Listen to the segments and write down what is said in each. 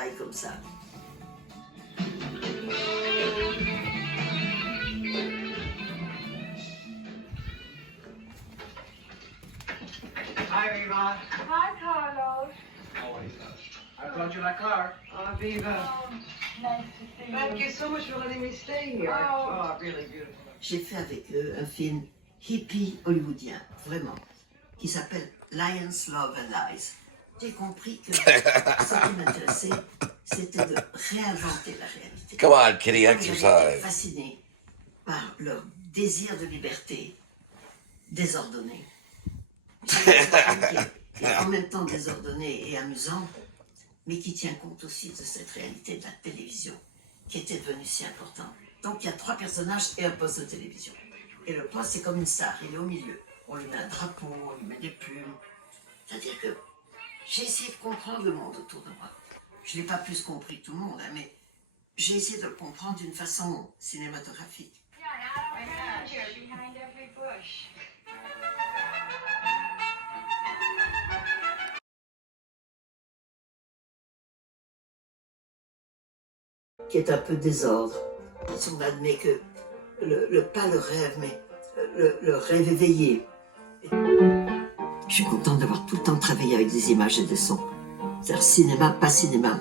détails comme ça. Hi, Viva. Hi, Carlos. How are you? I brought you my car. Oh, Viva. Oh, nice to see you. Thank you so much for letting me stay here. Oh. Really beautiful. J'ai fait avec eux un film hippie hollywoodien, vraiment, qui s'appelle Lions, Love and Lies. J'ai compris que ce qui m'intéressait, c'était de réinventer la réalité. Come on, Kitty, J'avais été exercise. fasciné par leur désir de liberté désordonné. J'avais un film qui est en même temps désordonné et amusant, mais qui tient compte aussi de cette réalité de la télévision, qui était devenue si importante. Donc il y a 3 personnages et un poste de télévision. Et le poste, c'est comme une star, il est au milieu. On lui met un drapeau, on lui met des plumes. C'est-à-dire que j'ai essayé de comprendre le monde autour de moi. Je n'ai pas plus compris que tout le monde, hein, mais j'ai essayé de le comprendre d'une façon cinématographique. Behind every bush. Qui est un peu désordre. Si on admet que pas le rêve, mais le rêve éveillé. Je suis contente d'avoir tout le temps travaillé avec des images et des sons. C'est-à-dire cinéma, pas cinéma.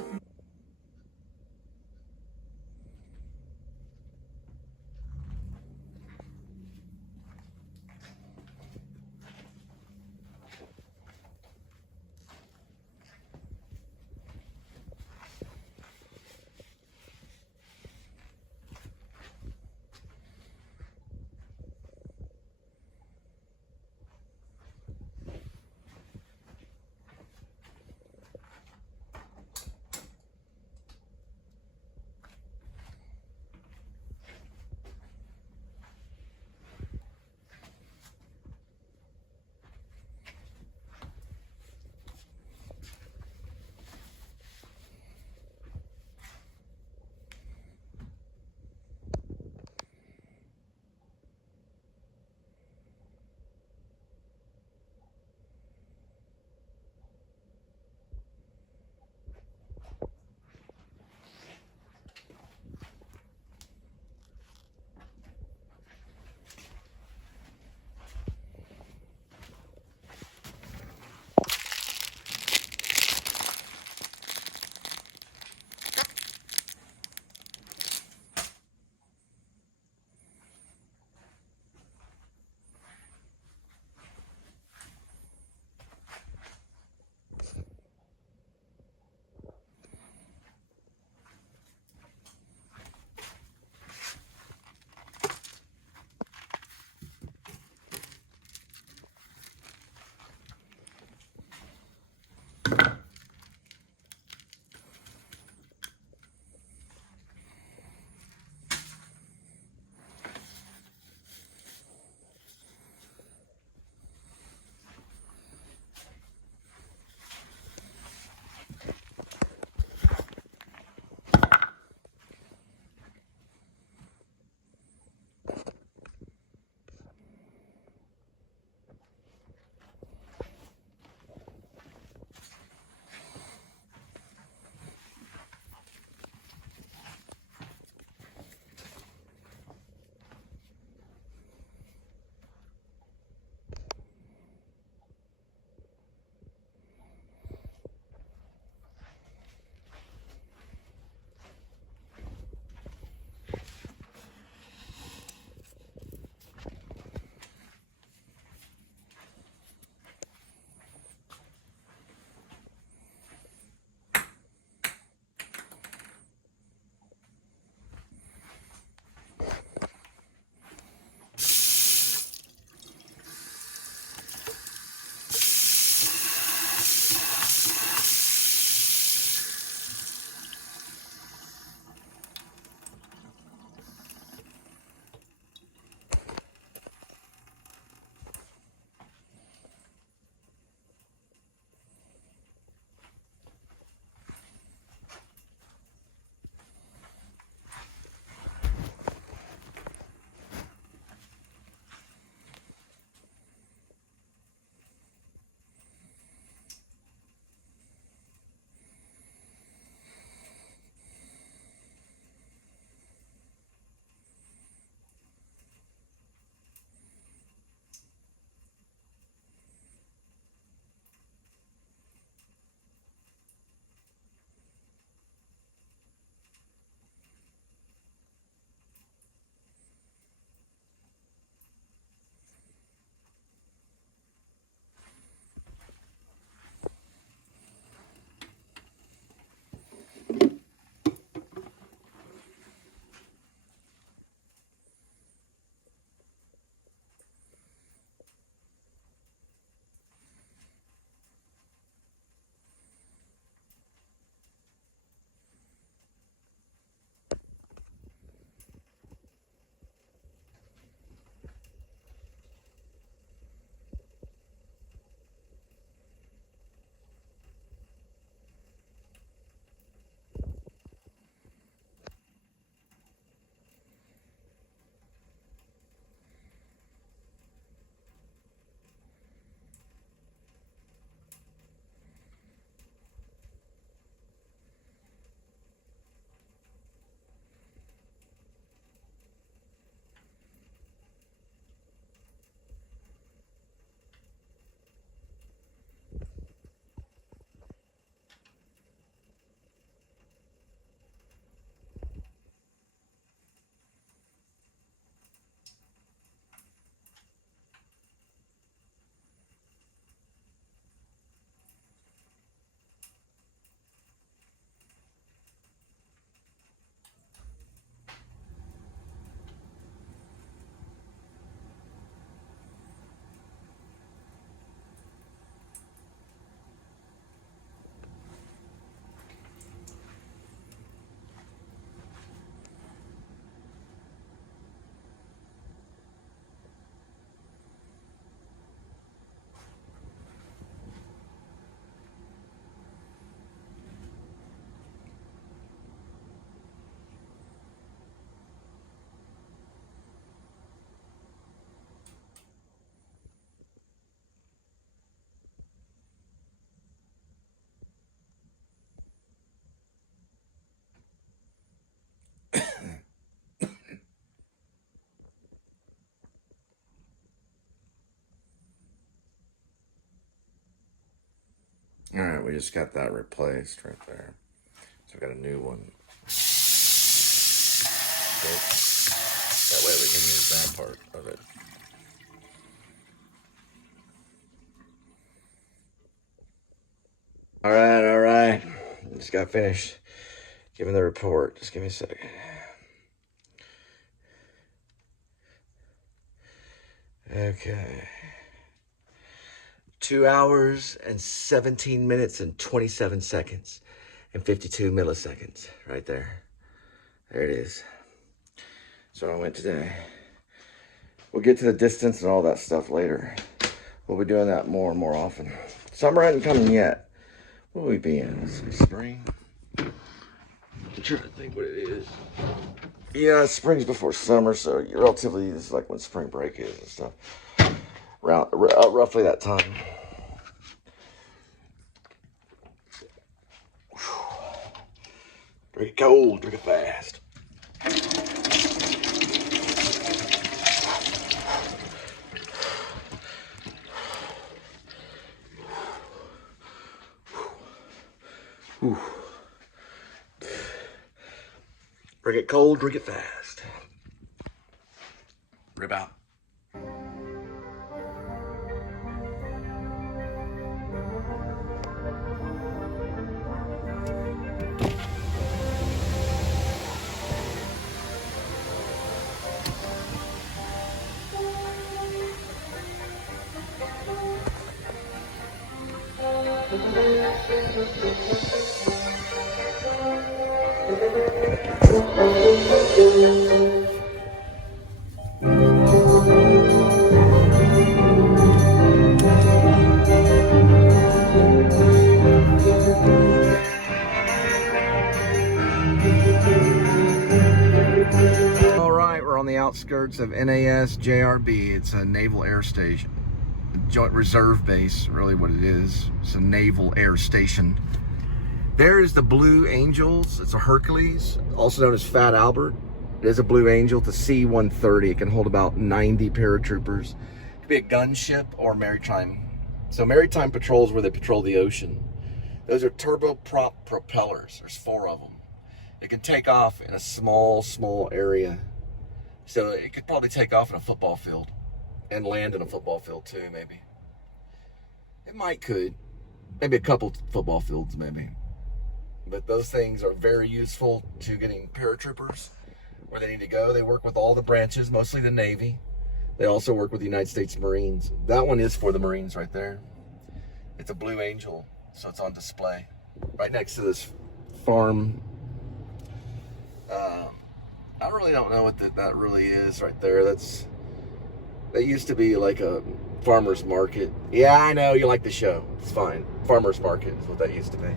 All right, we just got that replaced right there. So we got a new one. Good. That way we can use that part of it. All right. Just got finished giving the report. Just give me a second. Okay. 2 hours and 17 minutes and 27 seconds and 52 milliseconds right there. There it is. So I went today. We'll get to the distance and all that stuff later. We'll be doing that more and more often. Summer hasn't come yet. What will we be in? Let's see, spring? I'm trying to think what it is. Yeah, spring's before summer, so relatively this is like when spring break is and stuff. Around roughly that time. Drink it cold, drink it fast. Whew. Drink it cold, drink it fast. Rip out. Outskirts of NAS JRB. It's a naval air station, joint reserve base, really what it is. It's a naval air station. There is the Blue Angels. It's a Hercules, also known as Fat Albert. It is a Blue Angel. It's a C-130. It can hold about 90 paratroopers. It could be a gunship or maritime. So maritime patrols where they patrol the ocean. Those are turboprop propellers. There's 4 of them. It can take off in a small area. So it could probably take off in a football field and land in a football field too, maybe. It could. Maybe a couple football fields, maybe. But those things are very useful to getting paratroopers where they need to go. They work with all the branches, mostly the Navy. They also work with the United States Marines. That one is for the Marines right there. It's a Blue Angel, so it's on display right next to this Pharm. I really don't know what that really is right there. That used to be like a farmer's market. Yeah, I know, you like the show. It's fine. Farmer's market is what that used to be.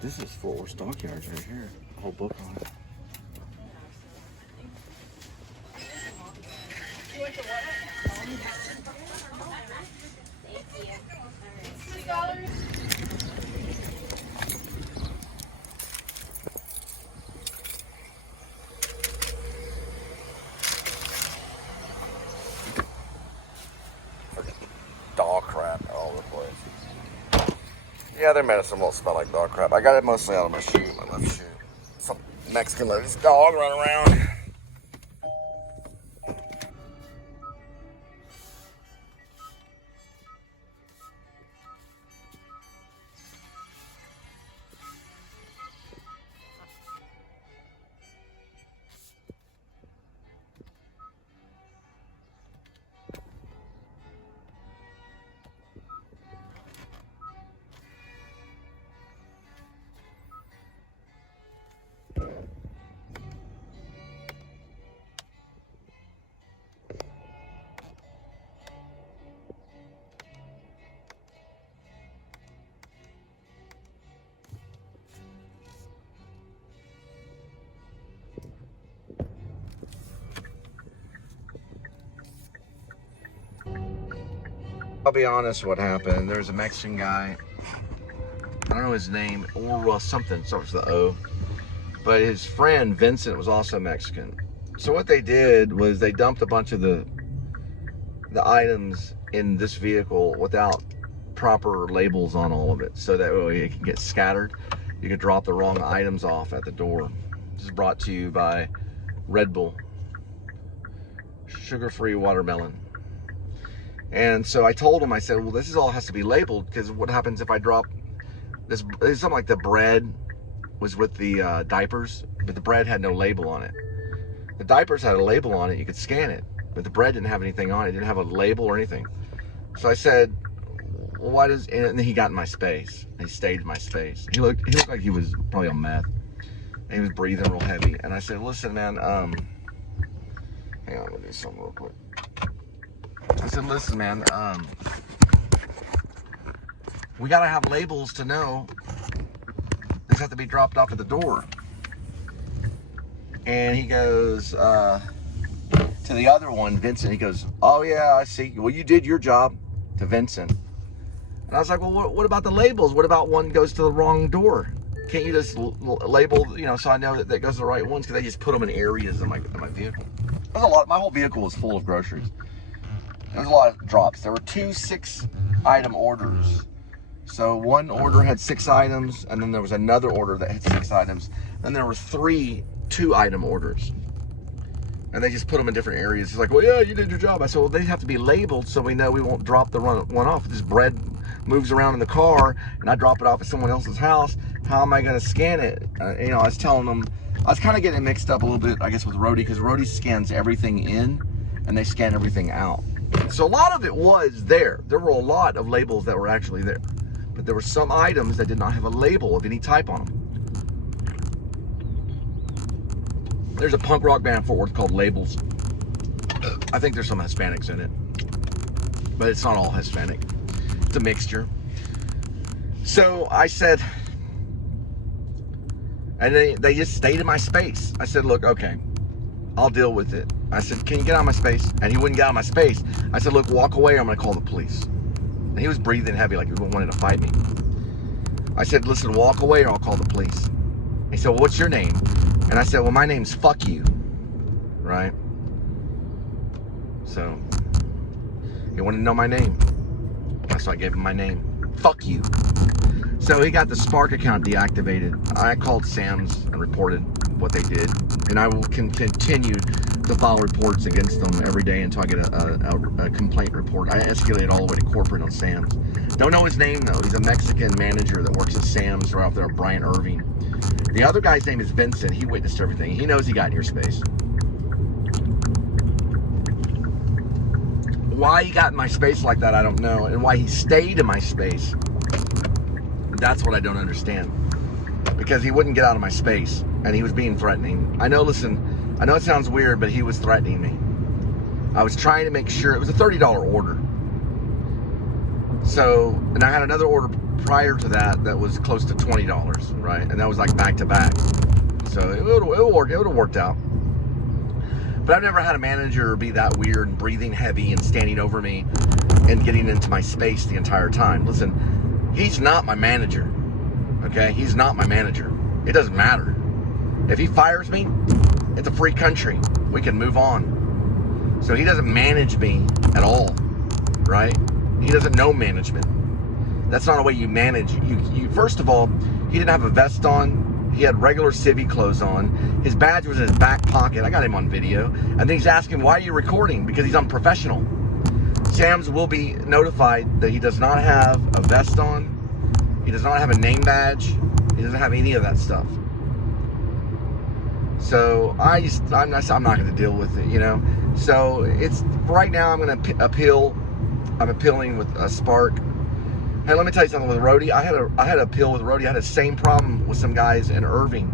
This is for stockyards right here. A whole book on it. Dog crap all over the place. Yeah, their medicine won't smell like dog crap. I got it mostly out of my shoe, my left shoe. Some Mexican let this dog run around. I'll be honest what happened. There's a Mexican guy I don't know his name, or something starts with the O. But his friend Vincent was also Mexican. So what they did was they dumped a bunch of the items in this vehicle without proper labels on all of it, so that way it can get scattered. You can drop the wrong items off at the door. This is brought to you by Red Bull, sugar-free watermelon. And so I told him, I said, well, this is all has to be labeled, because what happens if I drop this? It's something like the bread was with the diapers, but the bread had no label on it. The diapers had a label on it, you could scan it, but the bread didn't have anything on it, didn't have a label or anything. So I said, well, why does, and then he got in my space. He stayed in my space. He looked like he was probably on meth. And he was breathing real heavy. And I said, listen, man, hang on, I'm gonna do something real quick. I said, listen, man, we gotta have labels to know these have to be dropped off at the door. And he goes, to the other one, Vincent, he goes, oh yeah, I see. Well, you did your job, to Vincent. And I was like, well, what about the labels? What about one goes to the wrong door? Can't you just label, you know, so I know that goes to the right ones? Because they just put them in areas in my vehicle. There's a lot. My whole vehicle was full of groceries. There was a lot of drops. There were 2 6-item orders. So one order had 6 items, and then there was another order that had 6 items. Then there were 3 2-item orders. And they just put them in different areas. He's like, well, yeah, you did your job. I said, well, they have to be labeled so we know we won't drop the one off. If this bread moves around in the car and I drop it off at someone else's house, how am I going to scan it? You know, I was telling them, I was kind of getting mixed up a little bit, I guess, with Roadie, because Roadie scans everything in and they scan everything out. So a lot of it was there. There were a lot of labels that were actually there. But there were some items that did not have a label of any type on them. There's a punk rock band in Fort Worth called Labels. I think there's some Hispanics in it, but it's not all Hispanic. It's a mixture. So I said, and they just stayed in my space. I said, look, okay, I'll deal with it. I said, can you get out of my space? And he wouldn't get out of my space. I said, look, walk away or I'm gonna call the police. And he was breathing heavy like he wanted to fight me. I said, listen, walk away or I'll call the police. He said, well, what's your name? And I said, well, my name's Fuck You, right? So he wanted to know my name. So I gave him my name, Fuck You. So he got the Spark account deactivated. I called Sam's and reported what they did. And I will continue to file reports against them every day until I get a complaint report. I escalate all the way to corporate on Sam's. Don't know his name though. He's a Mexican manager that works at Sam's right off there, Brian Irving. The other guy's name is Vincent. He witnessed everything. He knows he got in your space. Why he got in my space like that, I don't know. And why he stayed in my space, that's what I don't understand. Because he wouldn't get out of my space. And he was being threatening. I know, listen, I know it sounds weird, but he was threatening me. I was trying to make sure, it was a $30 order. So, and I had another order prior to that was close to $20, right? And that was like back to back. So it would have worked out. But I've never had a manager be that weird and breathing heavy and standing over me and getting into my space the entire time. Listen, he's not my manager, okay? He's not my manager. It doesn't matter. If he fires me, it's a free country. We can move on. So he doesn't manage me at all, right? He doesn't know management. That's not a way you manage. You first of all, he didn't have a vest on. He had regular civvy clothes on. His badge was in his back pocket. I got him on video. And then he's asking, why are you recording? Because he's unprofessional. Sam's will be notified that he does not have a vest on. He does not have a name badge. He doesn't have any of that stuff. So I'm not going to deal with it, you know. So it's right now. I'm going to appeal. I'm appealing with a Spark. Hey, let me tell you something with Roadie. I had an appeal with Roadie. I had the same problem with some guys in Irving,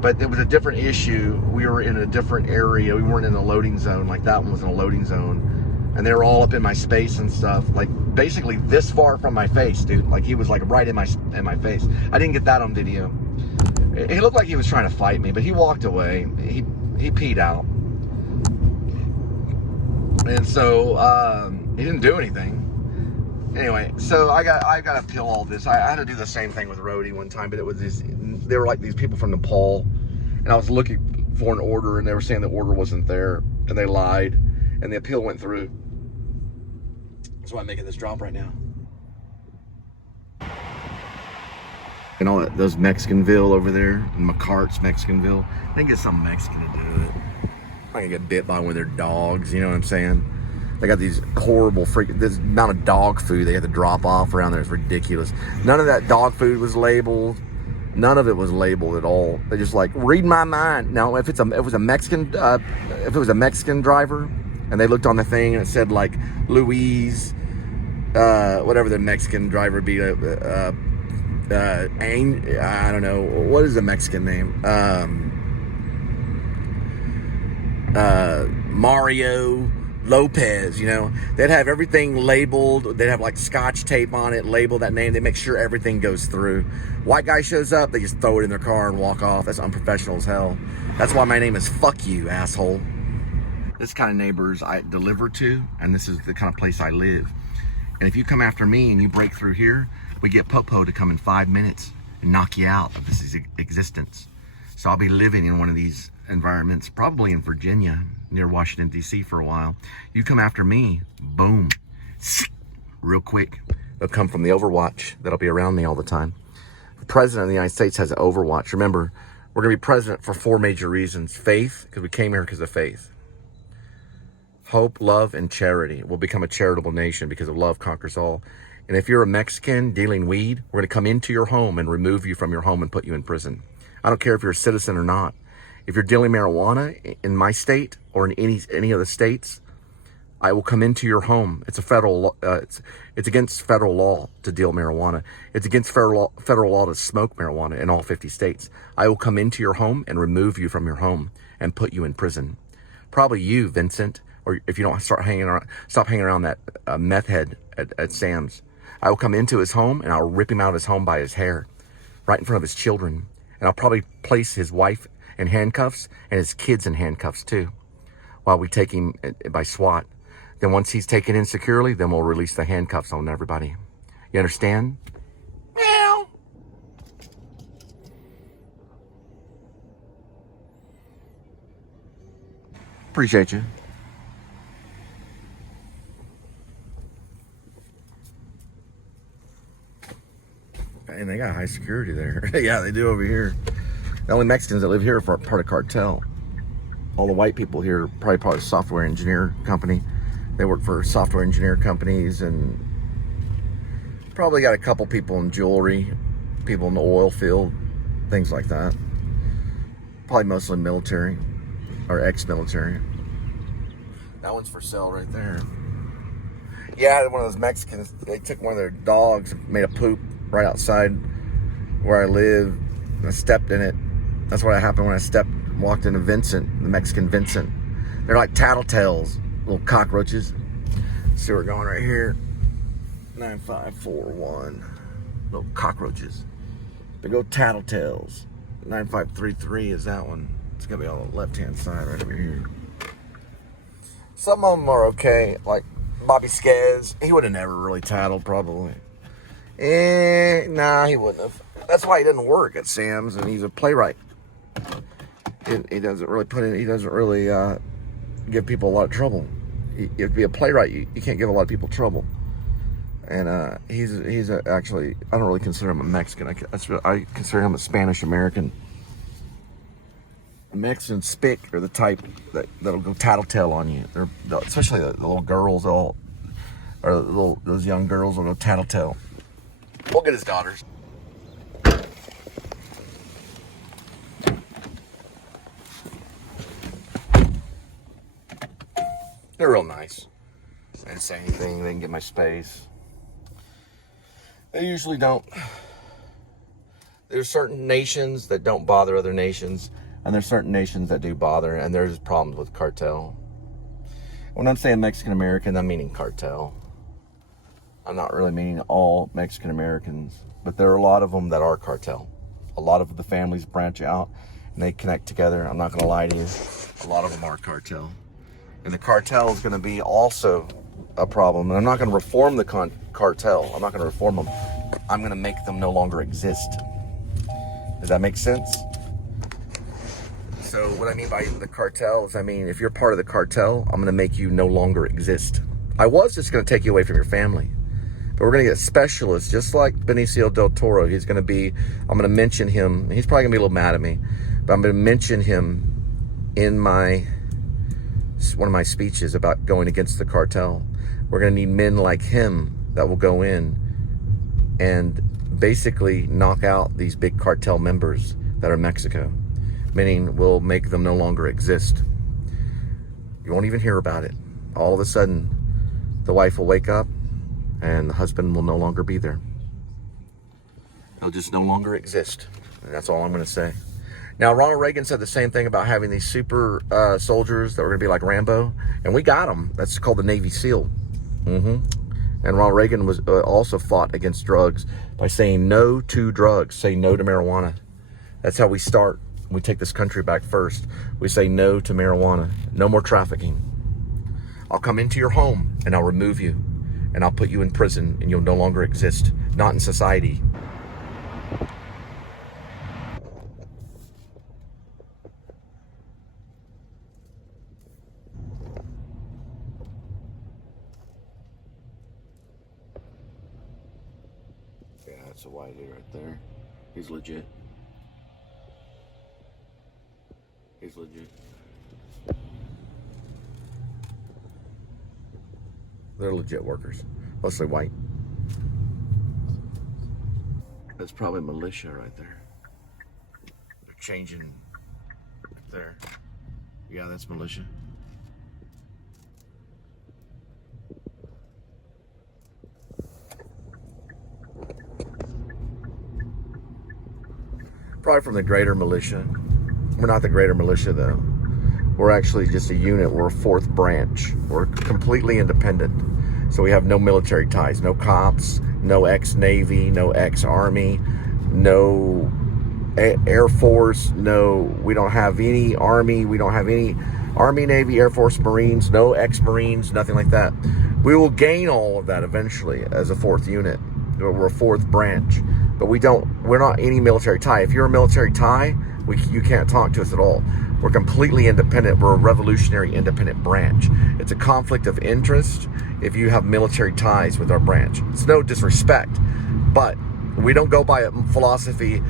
but it was a different issue. We were in a different area. We weren't in a loading zone like that one was in a loading zone, and they were all up in my space and stuff. Like basically this far from my face, dude. Like he was like right in my face. I didn't get that on video. He looked like he was trying to fight me, but he walked away. He peed out, and so he didn't do anything. Anyway, so I got to peel all this. I had to do the same thing with Roadie one time, but it was they were like these people from Nepal, and I was looking for an order, and they were saying the order wasn't there, and they lied, and the appeal went through. That's why I'm making this drop right now. And all that, those Mexicanville over there, McCart's Mexicanville, they get some Mexican to do it. I can get bit by one of their dogs, you know what I'm saying? They got these horrible this amount of dog food they have to drop off around there is ridiculous. None of that dog food was labeled. None of it was labeled at all. They just like, read my mind. Now, if it was a Mexican driver, and they looked on the thing and it said like Louise, whatever the Mexican driver would be, I don't know, what is the Mexican name? Mario Lopez, you know, they'd have everything labeled. They'd have like scotch tape on it, label that name. They make sure everything goes through. White guy shows up, they just throw it in their car and walk off. That's unprofessional as hell. That's why my name is Fuck You, asshole. This kind of neighbors I deliver to, and this is the kind of place I live. And if you come after me and you break through here, we get Popo to come in 5 minutes and knock you out of this existence. So I'll be living in one of these environments, probably in Virginia, near Washington, D.C. for a while. You come after me, boom, real quick. They'll come from the Overwatch that'll be around me all the time. The President of the United States has an Overwatch. Remember, we're going to be president for 4 major reasons. Faith, because we came here because of faith. Hope, love, and charity. We'll become a charitable nation because of love conquers all. And if you're a Mexican dealing weed, we're going to come into your home and remove you from your home and put you in prison. I don't care if you're a citizen or not. If you're dealing marijuana in my state or in any of the states, I will come into your home. It's a federal. It's against federal law to deal marijuana. It's against federal law to smoke marijuana in all 50 states. I will come into your home and remove you from your home and put you in prison. Probably you, Vincent, or if you don't stop hanging around that meth head at Sam's. I will come into his home and I'll rip him out of his home by his hair, right in front of his children, and I'll probably place his wife in handcuffs and his kids in handcuffs too, while we take him by SWAT. Then once he's taken in securely, then we'll release the handcuffs on everybody. You understand? Meow. Appreciate you. And they got high security there. Yeah, they do over here. The only Mexicans that live here are part of cartel. All the white people here are probably part of a software engineer company. They work for software engineer companies, and probably got a couple people in jewelry, people in the oil field, things like that. Probably mostly military or ex-military. That one's for sale right there. Yeah, one of those Mexicans, they took one of their dogs, made a poop right outside where I live, and I stepped in it. That's what happened when I walked into Vincent, the Mexican Vincent. They're like tattletales, little cockroaches. See, we're going right here. 9541. Little cockroaches. Big old tattletales. 9533 is that one. It's gonna be on the left-hand side right over here. Some of them are okay, like Bobby Skez. He would have never really tattled, probably. Nah, he wouldn't have. That's why he doesn't work at Sam's, and he's a playwright. He doesn't really give people a lot of trouble. You have to be a playwright. You can't give a lot of people trouble. And he's actually, I don't really consider him a Mexican. I consider him a Spanish American. Mexicans spick are the type that'll go tattletale on you. Especially the little girls, those young girls will go tattletale. We'll get his daughters. They're real nice. I didn't say anything. They can get my space. They usually don't. There's certain nations that don't bother other nations, and there's certain nations that do bother, and there's problems with cartel. When I'm saying Mexican American, I'm meaning cartel. I'm not really meaning all Mexican Americans, but there are a lot of them that are cartel. A lot of the families branch out and they connect together. I'm not going to lie to you. A lot of them are cartel. And the cartel is going to be also a problem. And I'm not going to reform the cartel. I'm not going to reform them. I'm going to make them no longer exist. Does that make sense? So what I mean by the cartel is, I mean, if you're part of the cartel, I'm going to make you no longer exist. I was just going to take you away from your family. But we're going to get specialists, just like Benicio del Toro. He's going to be, I'm going to mention him. He's probably going to be a little mad at me. But I'm going to mention him in one of my speeches about going against the cartel. We're going to need men like him that will go in and basically knock out these big cartel members that are in Mexico. Meaning we'll make them no longer exist. You won't even hear about it. All of a sudden, the wife will wake up and the husband will no longer be there. He'll just no longer exist. And that's all I'm going to say. Now, Ronald Reagan said the same thing about having these super soldiers that were going to be like Rambo. And we got them. That's called the Navy SEAL. And Ronald Reagan was also fought against drugs by saying no to drugs. Say no to marijuana. That's how we start. We take this country back first. We say no to marijuana. No more trafficking. I'll come into your home and I'll remove you. And I'll put you in prison and you'll no longer exist. Not in society. Yeah, that's a whitey right there. He's legit. He's legit. They're legit workers, mostly white. That's probably militia right there. They're changing there. Yeah, that's militia. Probably from the greater militia. We're not the greater militia though. We're actually just a unit. We're a fourth branch. We're completely independent. So we have no military ties, no cops, no ex-Navy, no ex-Army, no Air Force, we don't have any Army, we don't have any Army, Navy, Air Force, Marines, no ex-Marines, nothing like that. We will gain all of that eventually as a fourth unit. We're a fourth branch, but we're not any military tie. If you're a military tie, you can't talk to us at all. We're completely independent. We're a revolutionary independent branch. It's a conflict of interest if you have military ties with our branch. It's no disrespect, but we don't go by a philosophy,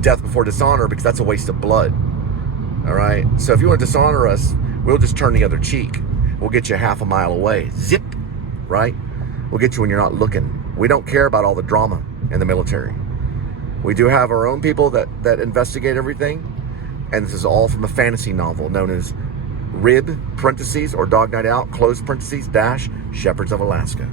death before dishonor, because that's a waste of blood. All right? So if you want to dishonor us, we'll just turn the other cheek. We'll get you half a mile away. Zip, right? We'll get you when you're not looking. We don't care about all the drama in the military. We do have our own people that investigate everything. And this is all from a fantasy novel known as Rib, parentheses, or Dog Night Out, close parentheses, dash, Shepherds of Alaska.